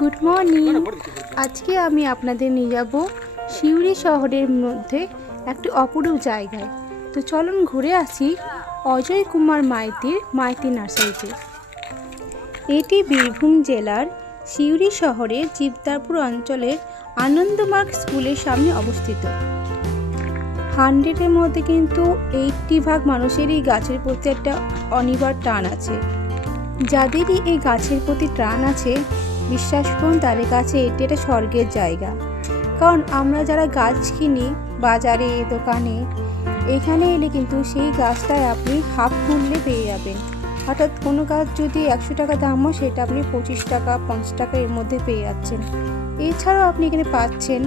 Good morning. আজকে আমি আপনাদের নিয়ে যাব সিউড়ি শহরের মধ্যে একটি অপরূপ জায়গায়। তো চলুন ঘুরে আসি অজয় কুমার মাইতি নার্সারিতে। এটি বীরভূম জেলার সিউড়ি শহরের জীবদারপুর অঞ্চলের আনন্দমার্গ স্কুলের সামনে অবস্থিত। 100-এর মধ্যে কিন্তু 80% মানুষেরই গাছের প্রতি একটা অনিবার টান আছে। যাদেরই এই গাছের প্রতি টান আছে, বিশ্বাস করুন তাদের কাছে এটি একটা স্বর্গের জায়গা। কারণ আমরা যারা গাছ কিনি বাজারে দোকানে, এখানে এলে কিন্তু সেই গাছটায় আপনি হাফ মূল্যে পেয়ে যাবেন। অর্থাৎ কোনো গাছ যদি 100 টাকা দাম হয়, সেটা আপনি 25 টাকা 50 টাকা এর মধ্যে পেয়ে যাচ্ছেন। এছাড়াও আপনি এখানে পাচ্ছেন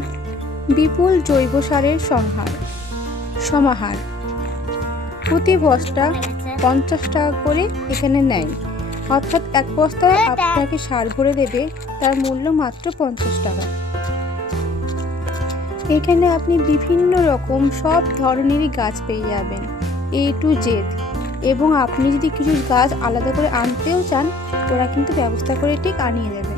বিপুল জৈব সারের সমাহার। প্রতি বস্তা 50 টাকা করে এখানে নেয়। অর্থাৎ এক বস্তায় আপনাকে সার ভরে দেবে, তার মূল্য মাত্র 50 টাকা। এখানে আপনি বিভিন্ন রকম সব ধরনেরই গাছ পেয়ে যাবেন, A to Z। এবং আপনি যদি কিছু গাছ আলাদা করে আনতেও চান, ওরা কিন্তু ব্যবস্থা করে ঠিক আনিয়ে দেবে।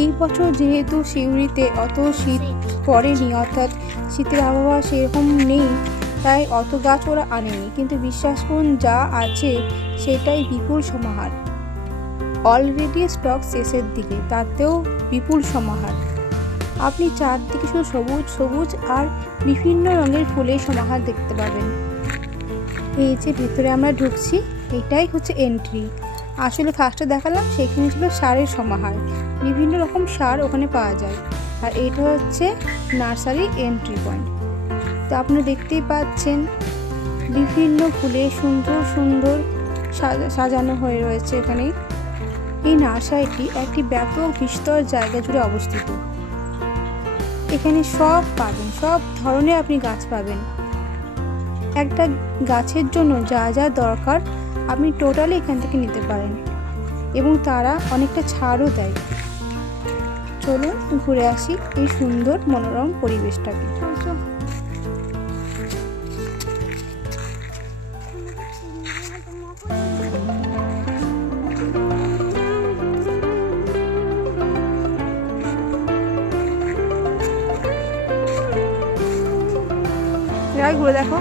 এই বছর যেহেতু সিউড়িতে অত শীত পড়েনি, অর্থাৎ শীতের আবহাওয়া সেরকম নেই, তাই অত গাছ ওরা আনেনি। কিন্তু বিশ্বাস করুন, যা আছে সেটাই বিপুল সমাহার। অলরেডি স্টক শেষের দিকে, তাতেও বিপুল সমাহার। আপনি চারদিকে শুধু সবুজ সবুজ আর বিভিন্ন রঙের ফুলের সমাহার দেখতে পাবেন। এই যে ভিতরে আমরা ঢুকছি, এটাই হচ্ছে এন্ট্রি। আসলে ফার্স্টে দেখালাম সেখানে ছিল সারের সমাহার, বিভিন্ন রকম সার ওখানে পাওয়া যায়। আর এটা হচ্ছে নার্সারি এন্ট্রি পয়েন্ট। তো আপনারা দেখতেই পাচ্ছেন বিভিন্ন ফুলে সুন্দর সুন্দর সাজানো হয়ে রয়েছে এখানে। এই নার্সারিটি একটি ব্যাপক বিস্তর জায়গা জুড়ে অবস্থিত। এখানে সব পাবেন, সব ধরনের আপনি গাছ পাবেন। একটা গাছের জন্য যা যা দরকার আপনি টোটালি এখান থেকে নিতে পারেন, এবং তারা অনেকটা ছাড়ও দেয়। চলুন ঘুরে আসি এই সুন্দর মনোরম পরিবেশটাকে। ঘুরে দেখো।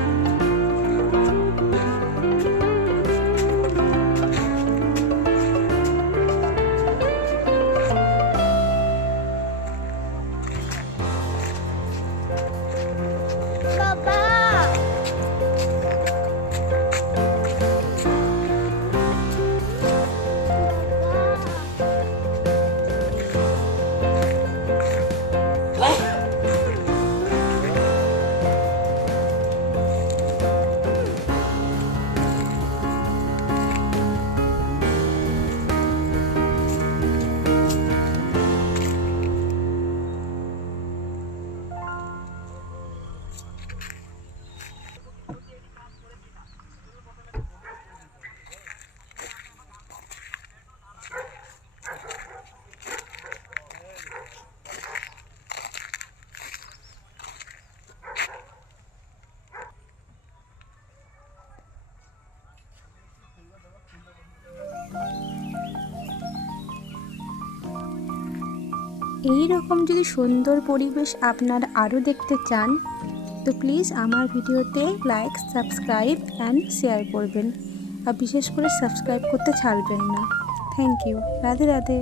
এই রকম যদি সুন্দর পরিবেশ আপনারা আরও দেখতে চান, তো প্লিজ আমার ভিডিওতে লাইক, সাবস্ক্রাইব অ্যান্ড শেয়ার করবেন। আর বিশেষ করে সাবস্ক্রাইব করতে ছাড়বেন না। Thank you. রাধে রাধে।